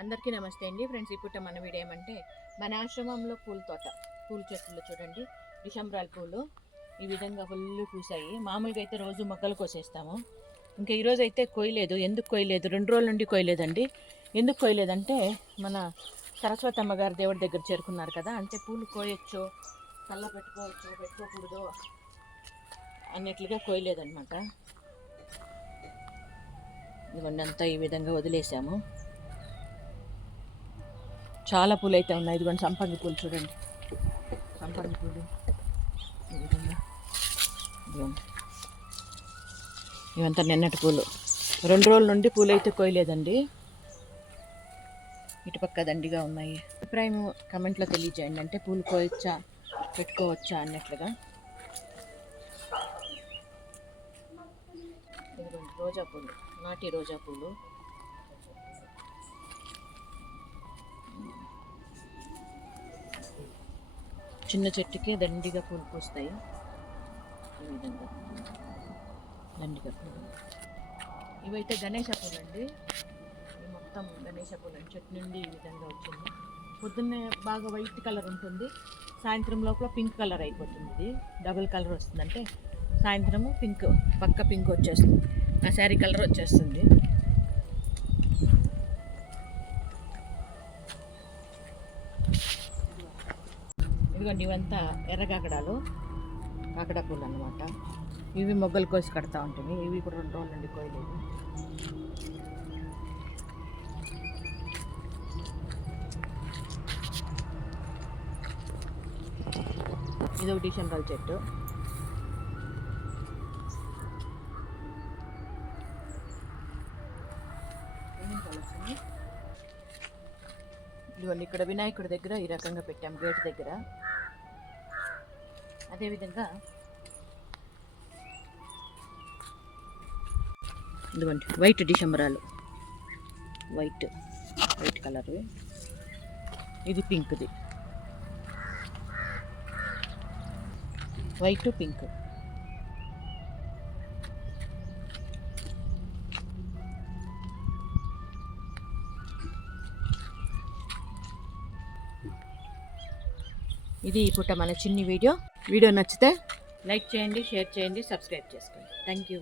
అందరికీ నమస్తే అండి ఫ్రెండ్స్. ఇప్పుడు మన వీడియో ఏమంటే మన ఆశ్రమంలో పూల తోట, పూల చెట్లు చూడండి. డిసెంబరాల పూలు ఈ విధంగా ఫుల్ పూసాయి. మామూలుగా అయితే రోజు మొక్కలు కోసేస్తాము. ఇంకా ఈరోజు అయితే కొయ్యలేదు. ఎందుకు కొయ్యలేదు? 2 రోజుల నుండి కొయ్యలేదండి. ఎందుకు కొయ్యలేదంటే మన సరస్వతమ్మ గారు దేవుడి దగ్గర చేరుకున్నారు కదా, అంటే పూలు కోయొచ్చు, చల్ల పెట్టుకోవచ్చు, పెట్టుకోకూడదు అన్నట్లుగా కొయ్యలేదన్నమాట. ఇవన్నీ అంతా ఈ విధంగా వదిలేసాము. చాలా పూలు అయితే ఉన్నాయి. ఇదిగోండి సంపంగి పూలు చూడండి, సంపంగి పూలు ఈ విధంగా. ఇవంతా నిన్నటి పూలు. 2 రోజుల నుండి పూలు అయితే కోయలేదండి. ఇటుపక్క దండిగా ఉన్నాయి. అభిప్రాయం కమెంట్లో తెలియజేయండి, అంటే పూలు కోయచ్చా పెట్టుకోవచ్చా అన్నట్లుగా. ఇదిగోండి రోజా పూలు, నాటి రోజా పూలు. చిన్న చెట్టుకే దండిగా పూలు పూస్తాయి ఈ విధంగా, దండిగా పూలు. ఇవైతే గణేష పూలు అండి. ఇవి మొత్తం గణేష పూలు అండి. చెట్టు నుండి ఈ విధంగా వచ్చింది. పొద్దున్నే బాగా వైట్ కలర్ ఉంటుంది, సాయంత్రం లోపల పింక్ కలర్ అయిపోతుంది. ఇది డబుల్ కలర్ వస్తుంది, అంటే సాయంత్రము పింక్, పక్క పింక్ వచ్చేస్తుంది, ఆ శారీ కలర్ వచ్చేస్తుంది. ఇదిగోండి ఇవంతా ఎర్ర కాకడాలు, కాకడా పూలు అన్నమాట. ఇవి మొగ్గలు కోసి కడతా ఉంటుంది. ఇవి కూడా 2 రోజుల నుండి కోయలేదు. ఇది ఒక డిసెంబర్ చెట్టు. ఇదిగోండి ఇక్కడ వినాయకుడి దగ్గర ఈ రకంగా పెట్టాం, గేట్ దగ్గర. అదేవిధంగా ఇదిగోండి వైట్ డిసెంబరాలు, వైట్ కలర్. ఇది పింక్ది, వైట్ పింక్. ఇది ఇప్పుడు మన చిన్ని వీడియో నచ్చితే లైక్ చేయండి, షేర్ చేయండి, సబ్స్క్రైబ్ చేసుకోండి. Thank you.